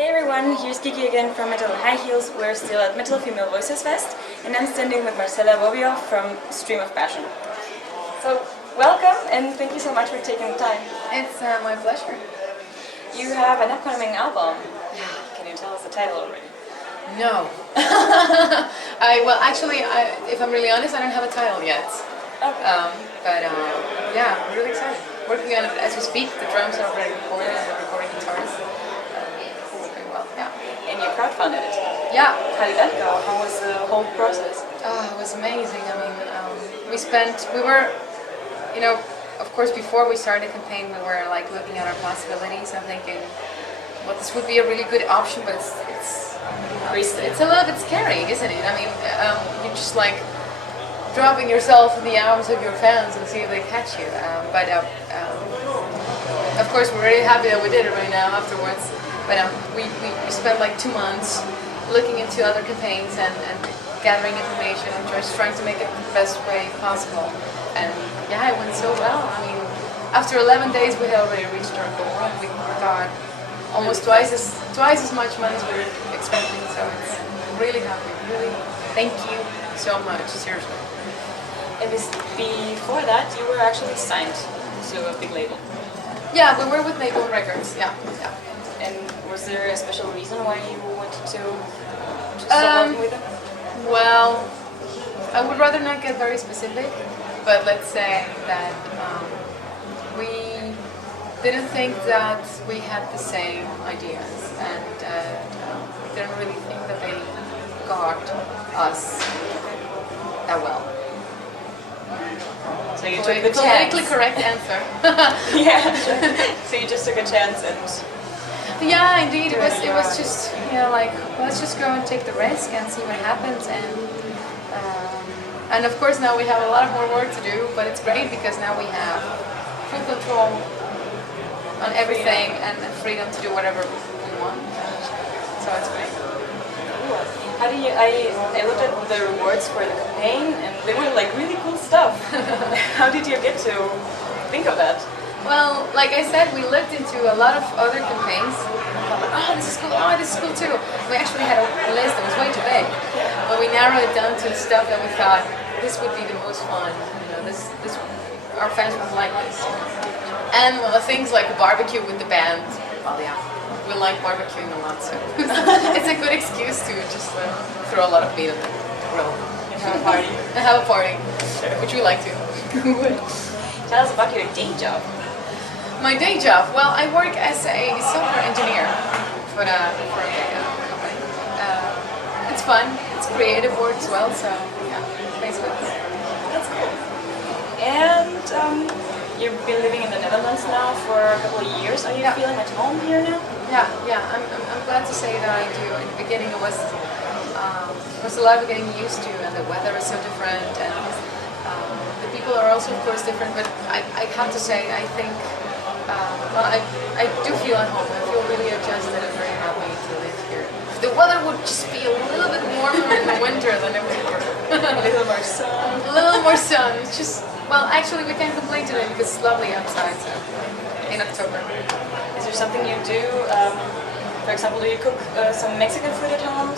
Hey everyone, here's Kiki again from Metal High Heels. We're still at Metal Female Voices Fest and I'm standing with Marcela Bovio from Stream of Passion. So, welcome and thank you so much for taking the time. It's my pleasure. You have an upcoming album. Can you tell us the title already? No. If I'm really honest, I don't have a title yet. Okay. Yeah, I'm really excited. Working on it as we speak. The drums are already recorded and we're recording guitars. Going well, yeah. And you crowdfunded it. Yeah. How did that go? How was the whole process? Oh, it was amazing. I mean, of course, before we started the campaign, we were like looking at our possibilities and thinking, well, this would be a really good option, but it's a little bit scary, isn't it? I mean, you're just like dropping yourself in the arms of your fans and see if they catch you. Of course, we're really happy that we did it right now afterwards. But we spent like 2 months looking into other campaigns and gathering information and just trying to make it the best way possible. And yeah, it went so well. I mean, after 11 days, we had already reached our goal, and we got almost twice as much money as we were expecting. So it's really happy. Really, thank you so much. Seriously. And before that, you were actually signed to a big label. Yeah, we were with Maple Records. Yeah. And was there a special reason why you wanted to stop working with them? Well, I would rather not get very specific, but let's say that we didn't think that we had the same ideas, and didn't really think that they got us that well. So you took the politically chance. correct answer. Yeah. So you just took a chance and. Yeah, indeed. It was just like, let's just go and take the risk and see what happens. And of course now we have a lot of more work to do, but it's great because now we have full control on everything and freedom to do whatever we want. So it's great. How do you? I looked at the rewards for the campaign and they were like really cool stuff. How did you get to think of that? Well, like I said, we looked into a lot of other campaigns. Oh, this is cool. Oh, this is cool too. We actually had a list that was way too big, but we narrowed it down to stuff that we thought this would be the most fun. This our fans would like this. And things like a barbecue with the band. Well, yeah, we like barbecuing a lot, so it's a good excuse to just throw a lot of meat on the grill And have a party. and have a party, which we like to. Tell us about your day job. My day job? Well, I work as a software engineer for a big company. It's fun. It's creative work as well, so yeah, basically. That's cool. And you've been living in the Netherlands now for a couple of years. Are you feeling at home here now? Yeah. I'm glad to say that I do. In the beginning, it was a lot of getting used to, and the weather is so different, and the people are also, of course, different. But I have to say, I think. I do feel at home. I feel really adjusted and very happy to live here. The weather would just be a little bit warmer in the winter than it was here. A little more sun. A little more sun. It's just, well, actually we can't complain today because it's lovely outside, so in October. Is there something you do? For example, do you cook some Mexican food at home?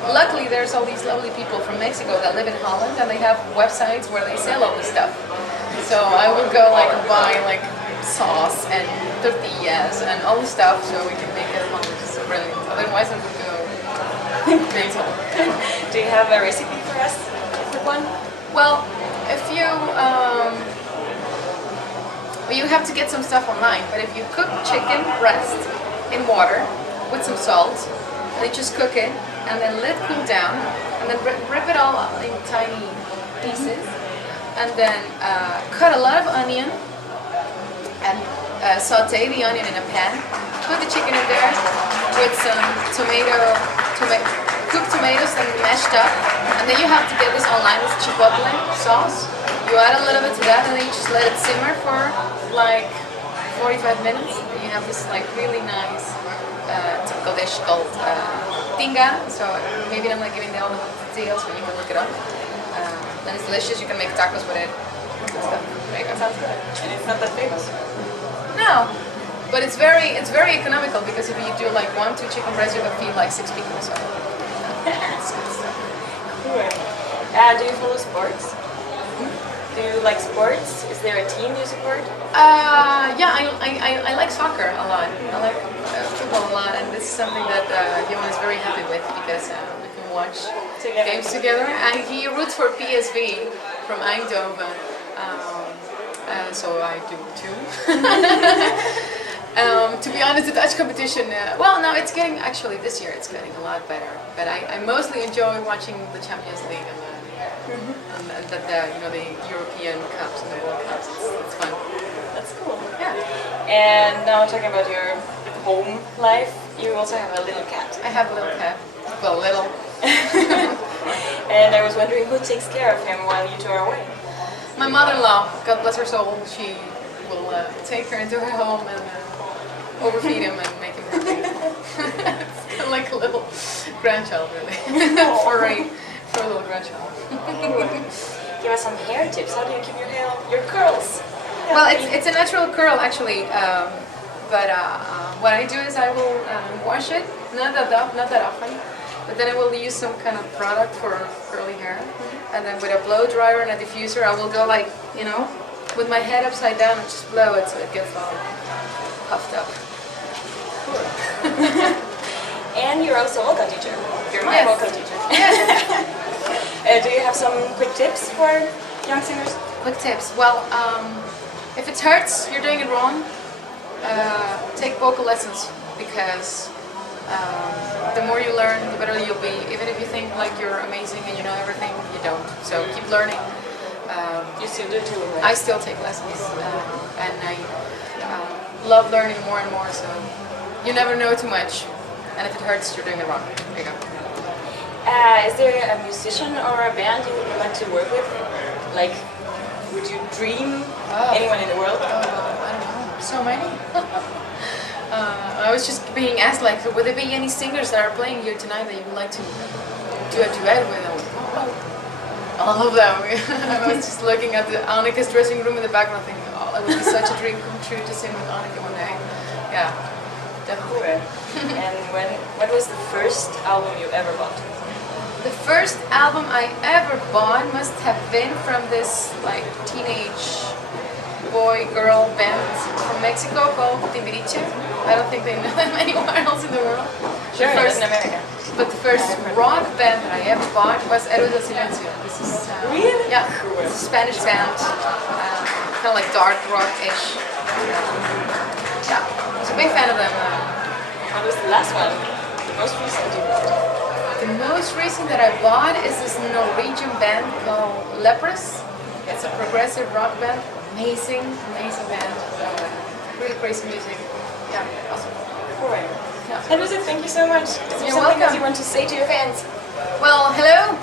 Luckily there's all these lovely people from Mexico that live in Holland, and they have websites where they sell all this stuff. So I will go like buy like sauce and tortillas and all the stuff so we can make it at home, which is brilliant. Otherwise I would go mental. Do you have a recipe for us? Quick one? Well, if you have to get some stuff online, but if you cook chicken breast in water with some salt, and then just cook it, and then let it cool down, and then rip it all up in tiny pieces, and then cut a lot of onion, and saute the onion in a pan, put the chicken in there with some cooked tomatoes and mashed up, and then you have to get this online with chipotle sauce. You add a little bit to that, and then you just let it simmer for like 45 minutes, and you have this like really nice typical dish called tinga. So maybe I'm not giving all the details, but you can look it up. And it's delicious. You can make tacos with it. Good stuff. There you go. Sounds good. And it's not that famous. No, But it's very economical because if you do like 1-2 chicken breasts, you can feed like 6 people. So it's good stuff. Cool. Do you follow sports? Do you like sports? Is there a team you support? Yeah, I like soccer a lot. I like football a lot, and this is something that Johan is very happy with because we can watch games together. And he roots for PSV from Eindhoven, so I do too. To be honest, the Dutch competition, well, no, it's getting, actually this year it's getting a lot better. But I mostly enjoy watching the Champions League and the European Cups and the World Cups. It's fun. That's cool. Yeah. And now talking about your home life, you also have a little cat. I have a little cat. Well, little. And I was wondering who takes care of him while you two are away? My mother-in-law, God bless her soul, she will take her into her home and overfeed him and make him happy. It's kind of like a little grandchild, really, for a little grandchild. Give us some hair tips. How do you keep your hair, your curls? Well, it's a natural curl actually, but what I do is I will wash it, not that often, but then I will use some kind of product for curly hair, and then with a blow dryer and a diffuser, I will go like, with my head upside down and just blow it so it gets all puffed up. And you're also a vocal teacher. You're my Yes. vocal teacher. Do you have some quick tips for young singers? Quick tips. Well, if it hurts, you're doing it wrong. Take vocal lessons because the more you learn, the better you'll be. Even if you think like you're amazing and you know everything, you don't. So keep learning. You still do too, right? I still take lessons, and I love learning more and more. So you never know too much, and if it hurts, you're doing it wrong. There you go. Is there a musician or a band you would like to work with? Like, would you dream anyone in the world? I don't know. So many. I was just being asked, like, would there be any singers that are playing here tonight that you would like to do a duet with? I went, all of them. I was just looking at the Annike's dressing room in the background thinking, oh, it would be such a dream come true to sing with Annike one day. Yeah, definitely. And what was the first album you ever bought? The first album I ever bought must have been from this like teenage boy-girl band from Mexico called Timbiriche. I don't think they know them anywhere else in the world. Sure, in America. But the first rock band that I ever bought was Héroes del Silencio. This is really? Yeah, it's a Spanish band, kind of like dark rock-ish. Yeah, I was a big fan of them. What was the last one? The most recent you bought? The most recent that I bought is this Norwegian band called Leprous. It's a progressive rock band. Amazing band. Really crazy music. Yeah, awesome. Cool. Yeah. That was it. Thank you so much. Is there You're something else welcome. you want to say to your fans? Well, hello,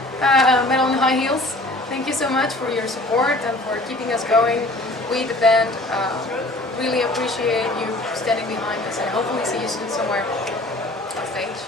Metal in High Heels. Thank you so much for your support and for keeping us going. We, the band, really appreciate you standing behind us and hopefully see you soon somewhere on stage.